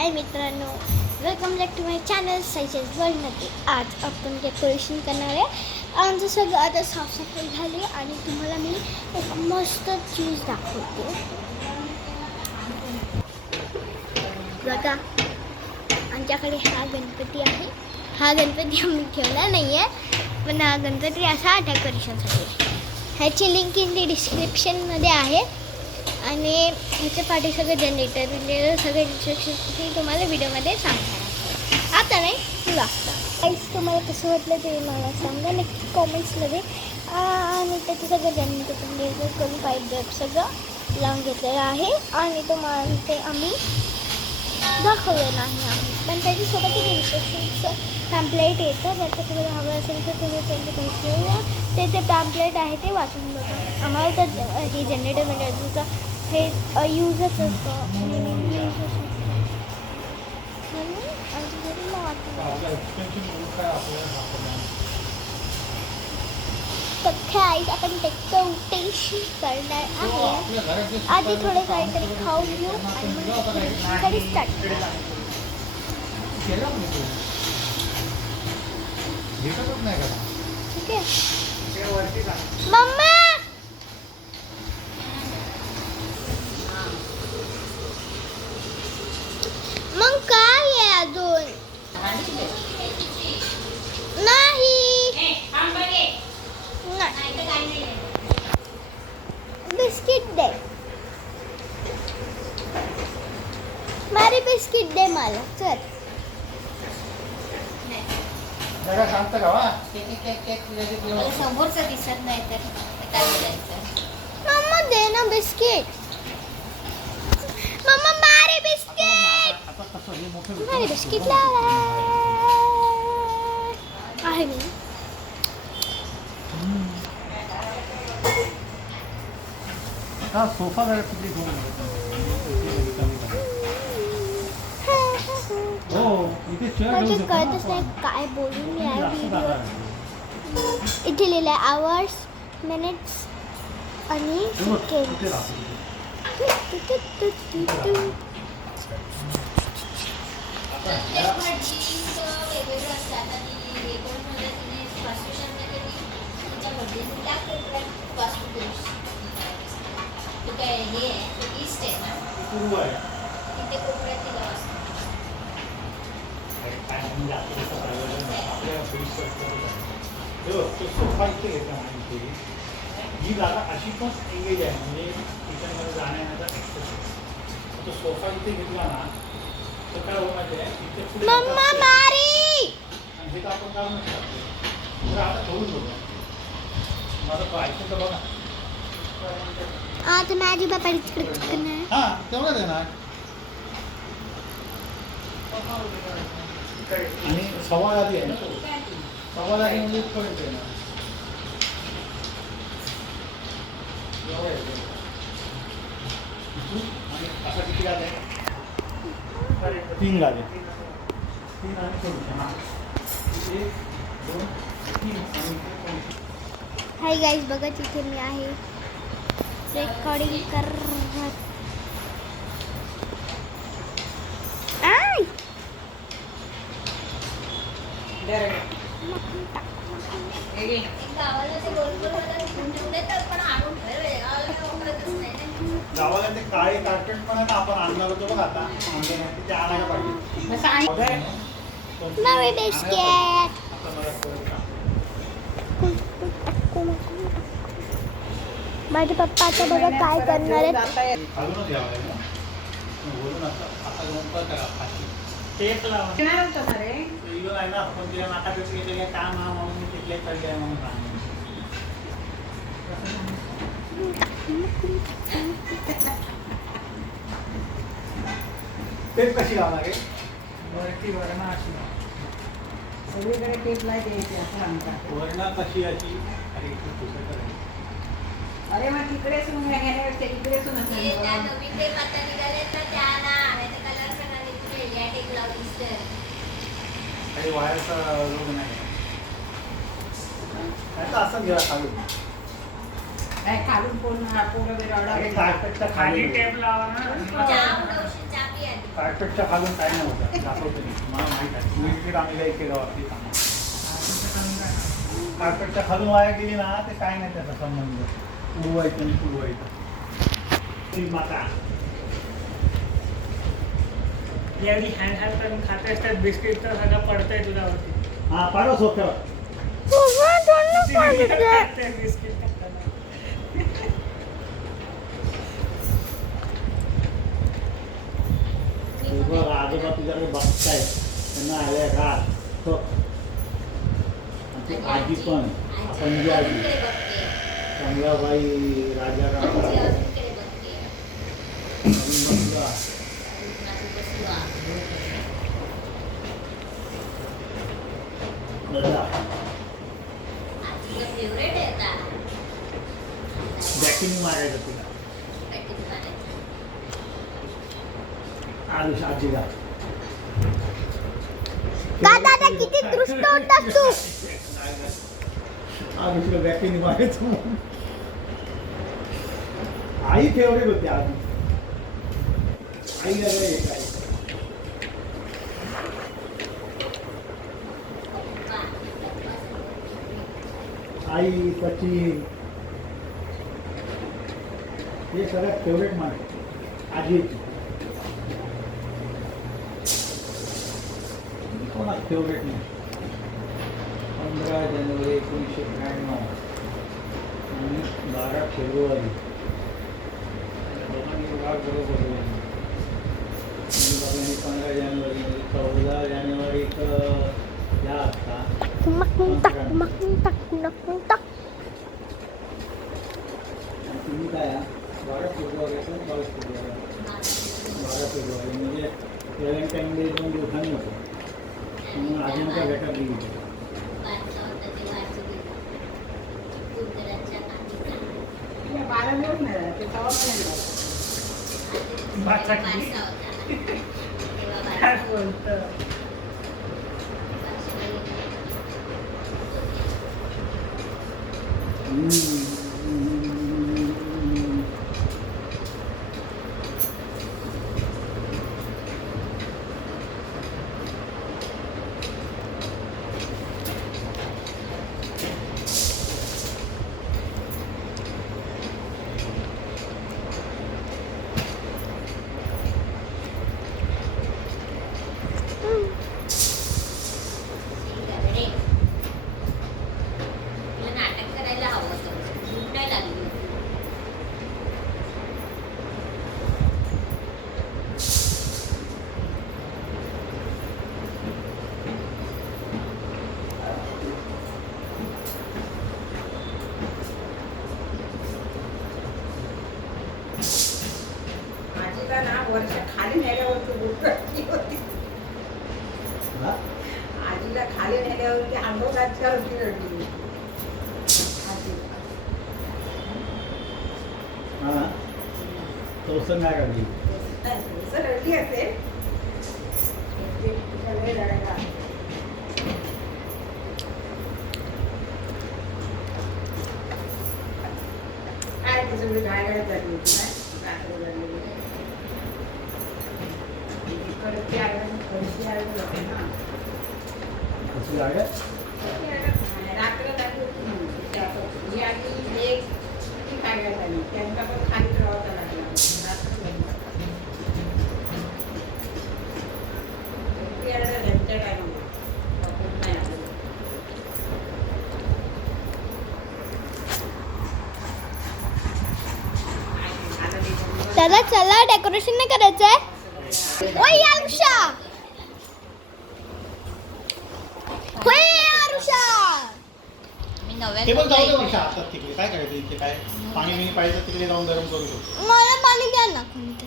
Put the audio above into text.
हाय मित्रांनो, welcome back to my channel साईचेस वर्ल्डमध्ये. आज आपण डेकोरेशन करणार आहे. आमचं सगळं आता साफसफाई झाली आणि तुम्हाला मी एक मस्त चीज दाखवते बघा. आमच्याकडे हा गणपती आहे. हा गणपती आम्ही ठेवला नाही आहे, पण हा गणपती असा डेकोरेशनसाठी. ह्याची लिंक इन दी डिस्क्रिप्शनमध्ये आहे आणि ह्याच्या पाठी सगळं जनरेटर सगळे इन्स्ट्रक्शन तुम्हाला व्हिडिओमध्ये सांगणार आहे. आता नाही लागतं काहीच. तुम्हाला कसं वाटलं ते मला सांगा नक्की कॉमेंट्समध्ये. आणि त्याचं सगळं जनरेटर करून पाहिजे सगळं लावून घेतलेलं आहे आणि तुम्हाला ते आम्ही दाखवलं नाही आम्ही, पण त्याच्यासोबत एक इन्स्ट्रक्शनचं पॅम्पलेट येतं. जर का तुम्हाला हवं असेल तर तुम्ही त्यांचं पैसे ते पॅम्पलेट आहे ते वाचून बघा. आम्हाला तर हे जनरेटर म्हणजे हे यूजच असतं म्हणून तर खास आपण डेकोरेशन करणार आहे. आधी थोडं काहीतरी खाऊ घेऊ आणि मग स्टार्ट करू. ठीक आहे मम्मा. मग काय आहे अजून? नाही बिस्किट दे, मारी बिस्किट दे मला. चल समोरचं दिसत नाही तर काय बोलायचं. मम्मा दे ना बिस्किट. मम्मा मारी बिस्किट, मारी बिस्किट लावा आहे मी. हा सोफा जरा तिकडे हो इथे चेअर घेऊ शकतो. कळतच नाही काय बोलून या व्हिडिओ. इथे लिहिलं आहे आवर्स, मिनिट्स आणि सेकंड्स. सोफा इथे घेतला म्हणजे ही जागा अशी पण एंगेज आहे, म्हणजे किचनमध्ये जाण्याचा तो सोफा इथे घेतला ना तर काय होणार आहे मम्मा मारी. आणि हे तर आपण काढून शकतो. तर आता ठेवून बघा माझं ऐकून तर बघा. आता माझी बाबा करणार. हां तेवढंच आहे ना. आणि सव्वा आधी आहे ना, सव्वा आधी म्हणजे इथपर्यंत आहे ना. आणि असा किती गाद आहे? 3 गाद आहे. 3 आणि 1 2 3 आणि. हाय गाईज, बघा तिथे मी आहे रेकॉर्डिंग करत. आय गावाला ते काळे कार्पेट पण आहे ना, आपण आणणार होतो बघ आता ते आणायला पाहिजे. मारी बिस्किट. माझे पप्पा आता बघा काय करणार आहेत. घालूनच यावं लागेल ना. बोलून आता नंतर करा फाशी. टेप लावा. इवन आहे ना, आपण तिला नाटापेक्षा घेतले काय काम हा म्हणून तिथले चढले आहे म्हणून सांग. टेप कशी लावणार आहे? वरती वरणा अशी सगळीकडे टेप लाय द्यायची असं सांगतात. वरणा कशी अशी? अरे इथे पुस्तकं आहे. अरे मग तिकडेच घेण्यापेक्षा इकडेच काही वायरचा रोग नाही. नाही तर असं घ्या खालून. काय खालून पोरं अरे कार्पेटच्या खाली टेप लावा ना. कार्पेट कार्पेटच्या खालून काय नाही होतं दाखवतो मी मला माहीत आहे तुम्ही तिकीट आम्ही एक केलं वरती सांगा कार्पेटच्या खालून वाया गेली ना ते काय नाही त्याचा संबंध उडवायचं आणि पुडवायचं ती माता यावेळी हँड करून खाते असतात बिस्किट तर सगळं पडतंय तुझ्यावरती हा पाडो सोप्यावर बिस्किट खाताना बघ आजोबा तुझ्याकडे बघताय त्यांना आल्या घात तो आजी पण आपण जी आजी कमलाबाई राजाराम फेवरेट आहे आता बॅकिंग मारायचं तिला आरुष आजीला का दादा किती दृष्ट होतास तू आरुषला बॅकिंग मारायचं आई फेवरेट होती आधी आई अरे काय आई सचिन हे सगळ्यात फेवरेट मान आजी कोणाच फेवरेट नाही 15 जानेवारी 1993 आणि 12 फेब्रुवारी दोघांनी वाढ बरोबर 15 जानेवारी 14 जानेवारी या असता तुम्ही काय 12 फेब्रुवारी 12 फेब्रुवारी म्हणजे व्हॅलेंटाईन डे 2 दिवसांनी होतो म्हणून आजींच्या भेटा दिली बारा दिवस नाही राहत, ते सव्वा महिने राहत. काय बोलतं नाटक करायला हवं होतं नाही लागली आजीला ना वर्ष खाली नेल्यावरती बुरकटली होती. आजीला खाली नेल्यावरती आंदोलनाच्यावरती रडली आजी. हां तोसं नाही काढली असं रडली असेल ते तिला लय रडायला आलं. काय ती सगळी घायघाय झाली होती ना रात्र झालेली. इकडची आईला थोडीशी आईला होती ना. कसं लागेल रात्र झाली होती म्हणून. त्यात ही आधी एक ती घायघाय झाली. त्यांचा पण खाली राहावं लागला. रात्र झाली. ती आईला त्यांच्या टायमाला वापरून नाही आलं. आता ते जमलं. दादा चला डेकोरेशन नाही करायचंय ओय आरुषा होय आरुषा मी ते पण जाऊ दे नव्याने वर्षा आता तिकडे काय करायचं इथे काय पाणी बिणी पाहिजे तिकडे जाऊन गरम करू शकतो मला पाणी द्या ना कोणतं